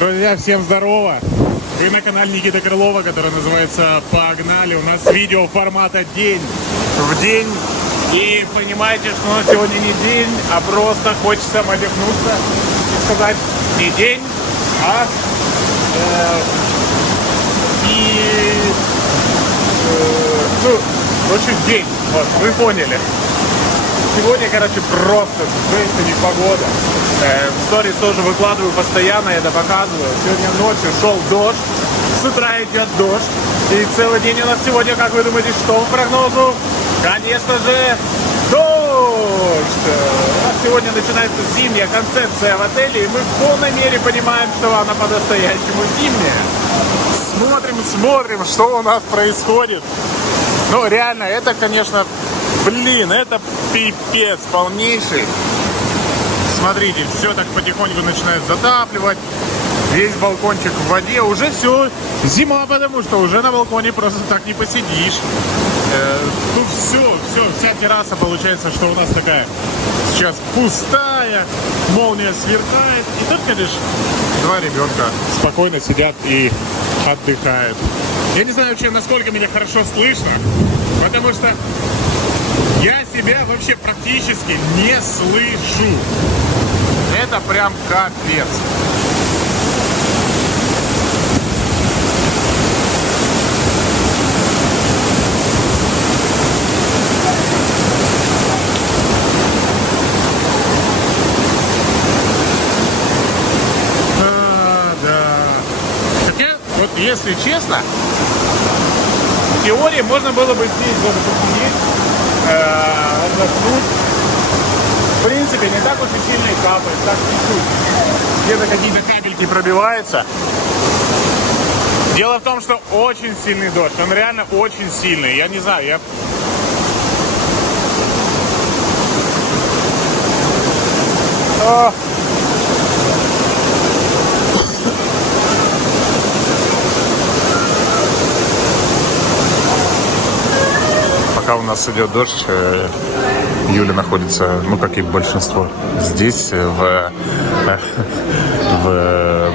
Друзья, всем здорово! Вы на канале Никиты Крылова, который называется «Погнали». У нас видео формата день в день. И понимаете, что у нас сегодня не день, а просто хочется малевнуться и сказать не день, а короче, день. Вот, вы поняли. Сегодня, короче, просто жесть, не погода. В сторис тоже выкладываю постоянно, это показываю. Сегодня ночью шел дождь, с утра идет дождь. И целый день у нас сегодня, как вы думаете, что по прогнозу? Конечно же, дождь! У нас сегодня начинается зимняя концепция в отеле, и мы в полной мере понимаем, что она по-настоящему зимняя. Смотрим, что у нас происходит. Ну, реально, это, конечно, это пипец полнейший. Смотрите, все так потихоньку начинает затапливать. Весь балкончик в воде. Уже все зима, потому что уже на балконе просто так не посидишь. Тут все, вся терраса получается, что у нас такая сейчас пустая. Молния сверкает. И только лишь два ребенка спокойно сидят и отдыхают. Я не знаю вообще, насколько меня хорошо слышно, потому что я себя вообще практически не слышу. Это прям капец. Хотя, вот если честно, в теории можно было бы здесь даже посидеть, отдохнуть. В принципе, не так уж и сильно капает, так чуть-чуть. Где-то какие-то капельки пробиваются. Дело в том, что очень сильный дождь. Он реально очень сильный. Я не знаю, Пока у нас идет дождь, Юля находится, ну как и большинство, здесь в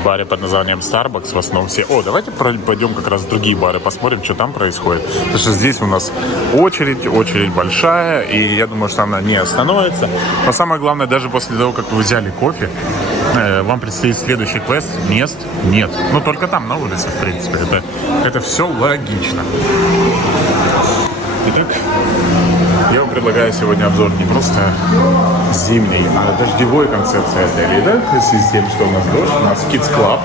баре под названием Starbucks. В основном все. Давайте пойдем как раз в другие бары, посмотрим, что там происходит. Потому что здесь у нас очередь большая, и я думаю, что она не остановится. Но самое главное, даже после того, как вы взяли кофе, вам предстоит следующий квест. Мест нет. Но только там, на улице, в принципе. Это все логично. Итак, я вам предлагаю сегодня обзор не просто зимней, а дождевой концепции отеля. Да? В связи с тем, что у нас дождь, у нас Kids Club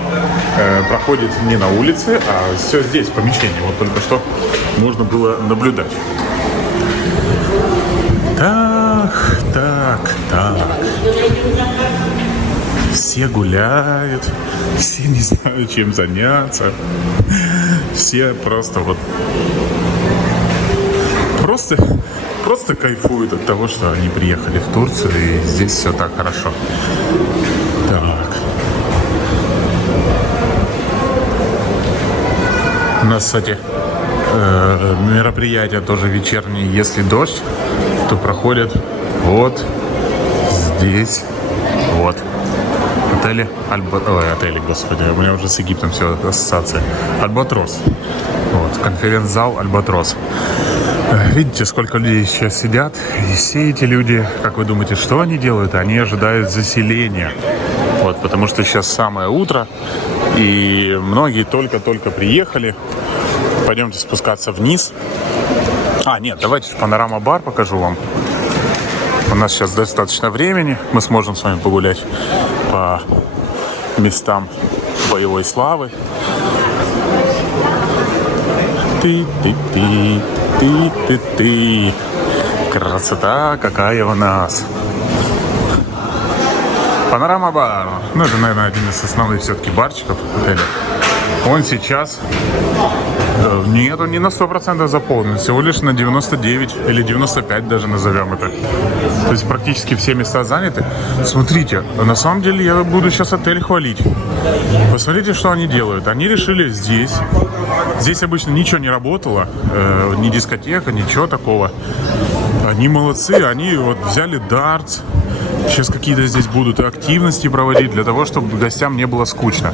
проходит не на улице, а все здесь, в помещении. Вот только что можно было наблюдать. Так. Все гуляют, все не знают, чем заняться. Все просто вот... Просто кайфуют от того, что они приехали в Турцию, и здесь все так хорошо. Так. У нас, кстати, мероприятия тоже вечерние. Если дождь, то проходят вот здесь. Вот. Отели, господи, у меня уже с Египтом все ассоциация. Альбатрос. Вот, конференц-зал Альбатрос. Видите, сколько людей сейчас сидят, и все эти люди, как вы думаете, что они делают? Они ожидают заселения. Вот, потому что сейчас самое утро, и многие только-только приехали. Пойдемте спускаться вниз. Нет, давайте панорама-бар покажу вам. У нас сейчас достаточно времени, мы сможем с вами погулять по местам боевой славы. Ты. Красота какая у нас. Панорама-бар. Ну, это, наверное, один из основных все-таки барчиков отеля. Он сейчас... Нет, он не на 100% заполнен. Всего лишь на 99 или 95 даже назовем это. То есть практически все места заняты. Смотрите, на самом деле я буду сейчас отель хвалить. Посмотрите, что они делают. Они решили здесь. Здесь обычно ничего не работало. Ни дискотека, ничего такого. Они молодцы. Они вот взяли дартс. Сейчас какие-то здесь будут активности проводить для того, чтобы гостям не было скучно.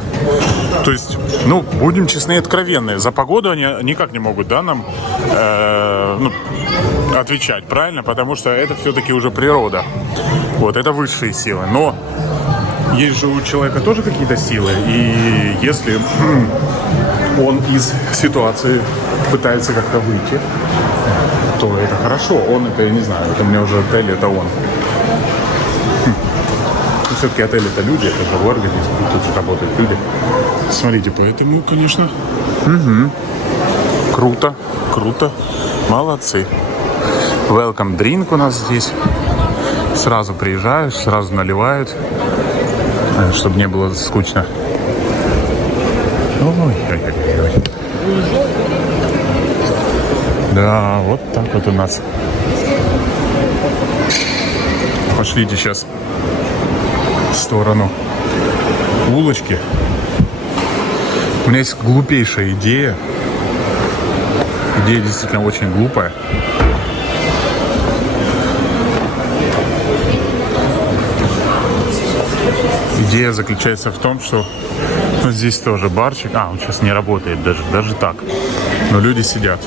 То есть, ну, будем честны и откровенны, за погоду они никак не могут, да, нам отвечать, правильно? Потому что это все-таки уже природа. Вот, это высшие силы. Но есть же у человека тоже какие-то силы. И если он из ситуации пытается как-то выйти, то это хорошо. Он это, я не знаю, это у меня уже отель, это он. Но все-таки отель это люди, это живой организм, тут же работают люди. Смотрите, поэтому, конечно, круто, круто, молодцы. Welcome drink у нас здесь. Сразу приезжаешь, сразу наливают, чтобы не было скучно. Ой-ой-ой. Да, вот так вот у нас. Пошлите сейчас в сторону улочки. У меня есть глупейшая идея. Идея действительно очень глупая. Идея заключается в том, что здесь тоже барчик. Он сейчас не работает даже так. Но люди сидят.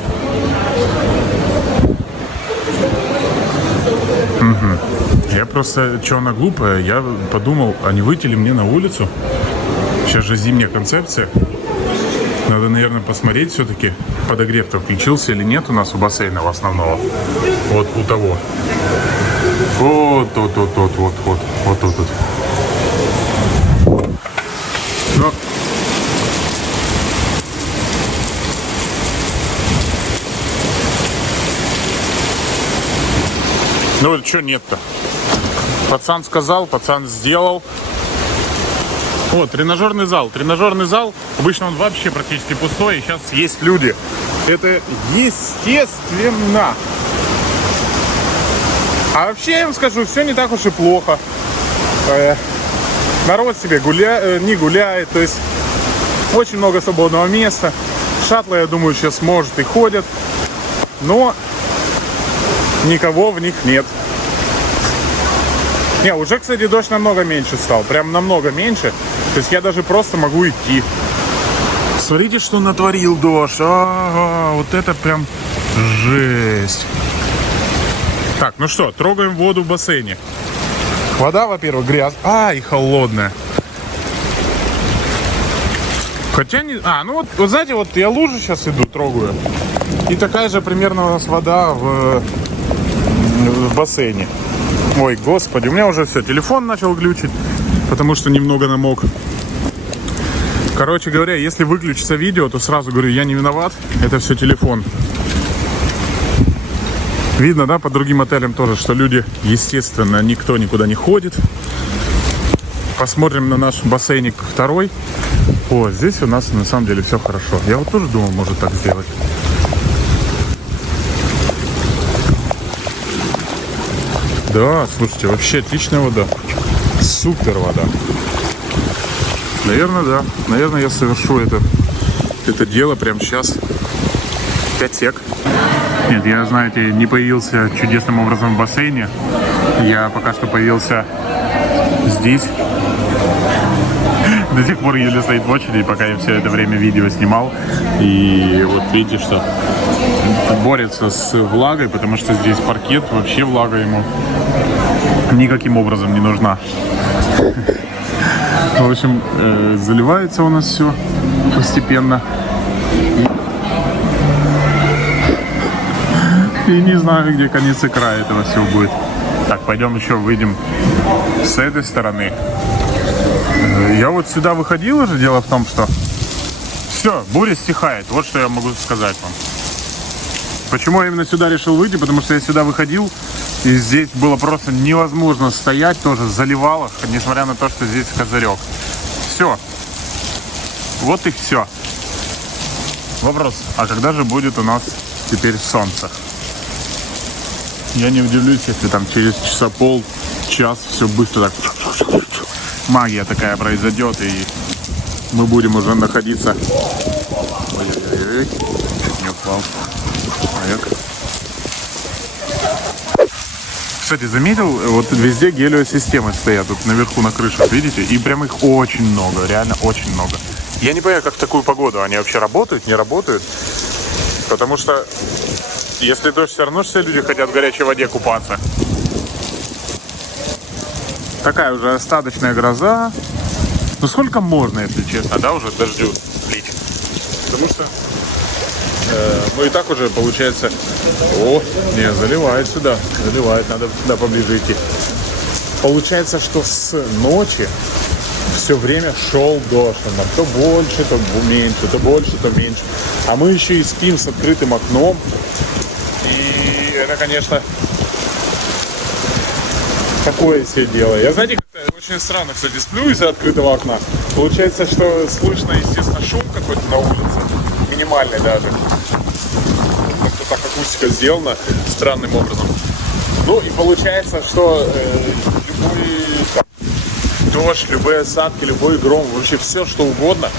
Я просто, что она глупая, я подумал, а не выйти ли мне на улицу? Сейчас же зимняя концепция. Надо, наверное, посмотреть все-таки, подогрев-то включился или нет у нас у бассейна основного. Вот у того. Вот тут. Но... Ну вот что нет-то? Пацан сказал, пацан сделал. Вот, тренажерный зал. Тренажерный зал, обычно он вообще практически пустой, и сейчас есть люди. Это естественно. А вообще, я вам скажу, все не так уж и плохо. Народ себе не гуляет, то есть очень много свободного места. Шаттлы, я думаю, сейчас, может, и ходят, но никого в них нет. Не, уже, кстати, дождь намного меньше стал. Прям намного меньше. То есть я даже просто могу идти. Смотрите, что натворил дождь. Вот это прям жесть. Так, ну что, трогаем воду в бассейне. Вода, во-первых, грязная. И холодная. Хотя не... ну вот знаете, вот я лужу сейчас иду, трогаю. И такая же примерно у нас вода в бассейне. Ой, господи, у меня уже все, телефон начал глючить, потому что немного намок. Короче говоря, если выключится видео, то сразу говорю, я не виноват, это все телефон. Видно, да, по другим отелям тоже, что люди, естественно, никто никуда не ходит. Посмотрим на наш бассейник второй. Здесь у нас на самом деле все хорошо. Я вот тоже думал, может так сделать. Да, слушайте, вообще отличная вода. Супер вода. Наверное, да. Наверное, я совершу это дело прямо сейчас. 5 сек. Нет, я, знаете, не появился чудесным образом в бассейне. Я пока что появился здесь. До сих пор Юля стоит в очереди, пока я все это время видео снимал. И вот видите, что борется с влагой, потому что здесь паркет, вообще влага ему никаким образом не нужна. В общем, заливается у нас все постепенно. И не знаю, где конец и край этого всего будет. Так, пойдем еще выйдем с этой стороны. Я вот сюда выходил уже, дело в том, что все, буря стихает. Вот что я могу сказать вам. Почему я именно сюда решил выйти? Потому что я сюда выходил, и здесь было просто невозможно стоять, тоже заливало, несмотря на то, что здесь козырек. Все. Вот и все. Вопрос, а когда же будет у нас теперь солнце? Я не удивлюсь, если там через час все быстро так... Магия такая произойдет, и мы будем уже находиться... Ой-ой-ой, чуть не упал. Кстати, заметил, вот везде гелиосистемы стоят, тут наверху на крышах, видите? И прям их очень много, реально очень много. Я не понимаю, как в такую погоду они вообще работают, не работают. Потому что, если дождь, все равно все люди хотят в горячей воде купаться. Такая уже остаточная гроза. Ну сколько можно, если честно, да, уже дождю лить? Потому что, ну и так уже получается... О, не, заливает сюда, заливает, надо сюда поближе идти. Получается, что с ночи все время шел дождь. Он там то больше, то меньше, то больше, то меньше. А мы еще и спим с открытым окном. И это, конечно, такое себе дело. Я, знаете, очень странно, кстати, сплю из-за открытого окна. Получается, что слышно, естественно, шум какой-то на улице. Минимальный даже. Как-то так акустика сделана странным образом. Ну и получается, что любой дождь, любые осадки, любой гром, вообще все, что угодно,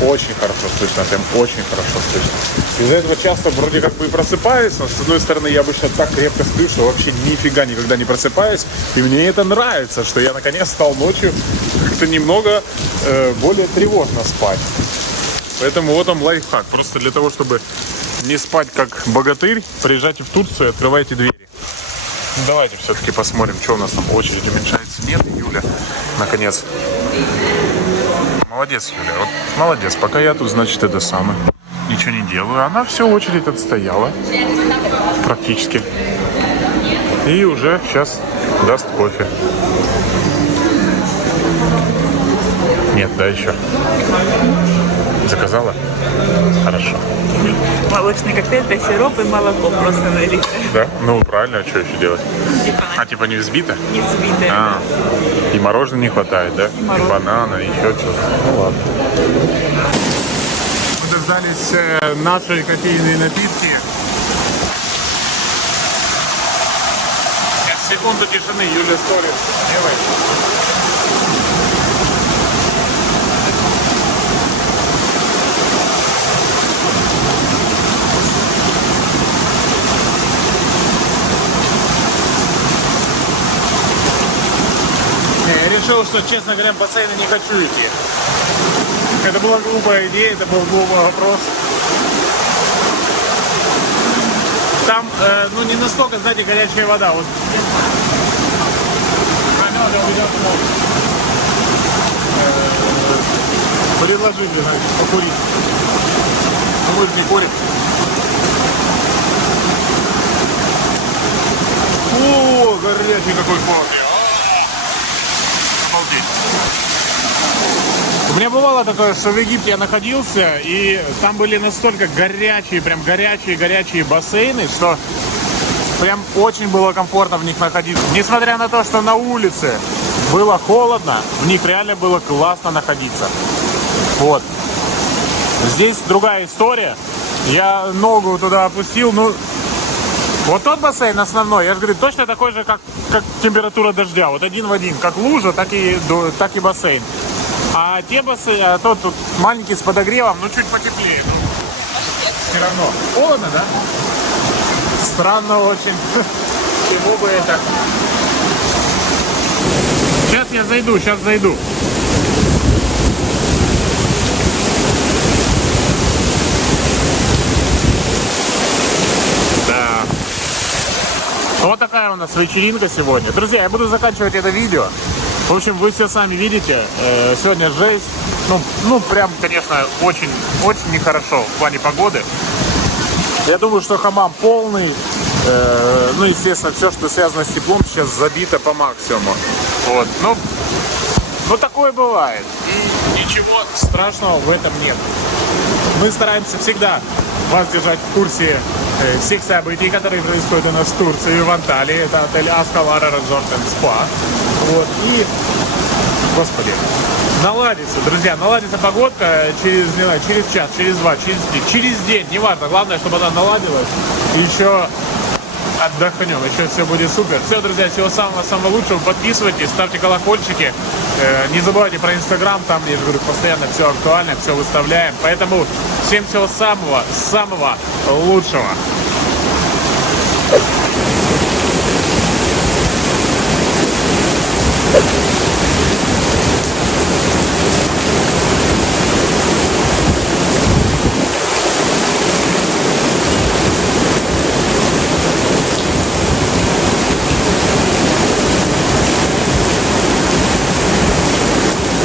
очень хорошо слышно, прям очень хорошо слышно. Из-за этого часто вроде как бы и просыпаюсь, но с одной стороны я обычно так крепко сплю, что вообще нифига никогда не просыпаюсь, и мне это нравится, что я наконец стал ночью как-то немного более тревожно спать. Поэтому вот он лайфхак, просто для того, чтобы не спать как богатырь, приезжайте в Турцию и открывайте двери. Давайте все-таки посмотрим, что у нас там очередь уменьшается. Нет, Юля, наконец. Молодец, Юля, вот молодец. Пока я тут, значит, это самое. Ничего не делаю. Она всю очередь отстояла. Практически. И уже сейчас даст кофе. Нет, да, еще. Заказала? Хорошо. Молочный коктейль, да, сироп и молоко просто налить. Да? Ну, правильно, а что еще делать? Типа не взбито? Не взбитое. А, и мороженого не хватает, да? И банана, и еще что-то. Ну ладно. Мы дождались нашей кофейные напитки. Сейчас, секунду тишины, Юля сторис. Делай. Я решил, что, честно говоря, в бассейн не хочу идти. Это была глупая идея, это был глупый вопрос. Там, ну, не настолько, знаете, горячая вода. Вот. Предложи мне, значит, покурить. Ну, мы же не курим. О, горячий какой кофе. У меня бывало такое, что в Египте я находился, и там были настолько горячие, прям горячие бассейны, что прям очень было комфортно в них находиться. Несмотря на то, что на улице было холодно, в них реально было классно находиться. Вот. Здесь другая история. Я ногу туда опустил, ну... Вот тот бассейн основной, я же говорю, точно такой же, как температура дождя. Вот один в один, как лужа, так и бассейн. А те бассейны, тот тут маленький с подогревом, ну чуть потеплее. Все равно. Холодно, да? Странно очень. Чего бы это? Сейчас я зайду. Вот такая у нас вечеринка сегодня. Друзья, я буду заканчивать это видео. В общем, вы все сами видите, сегодня жесть. Ну прям, конечно, очень нехорошо в плане погоды. Я думаю, что хамам полный. Ну, естественно, все, что связано с теплом, сейчас забито по максимуму. Вот. Ну, такое бывает. И ничего страшного в этом нет. Мы стараемся всегда вас держать в курсе всех событий, которые происходят у нас в Турции, в Анталии. Это отель Аскалара Resort and Spa. Вот. И, господи, наладится, друзья, наладится погодка через, не знаю, через час, через два, через день, неважно. Главное, чтобы она наладилась. И еще отдохнем, еще все будет супер. Все, друзья, всего самого лучшего. Подписывайтесь, ставьте колокольчики. Не забывайте про Инстаграм, там, я же говорю, постоянно все актуально, все выставляем. Поэтому всем всего самого лучшего.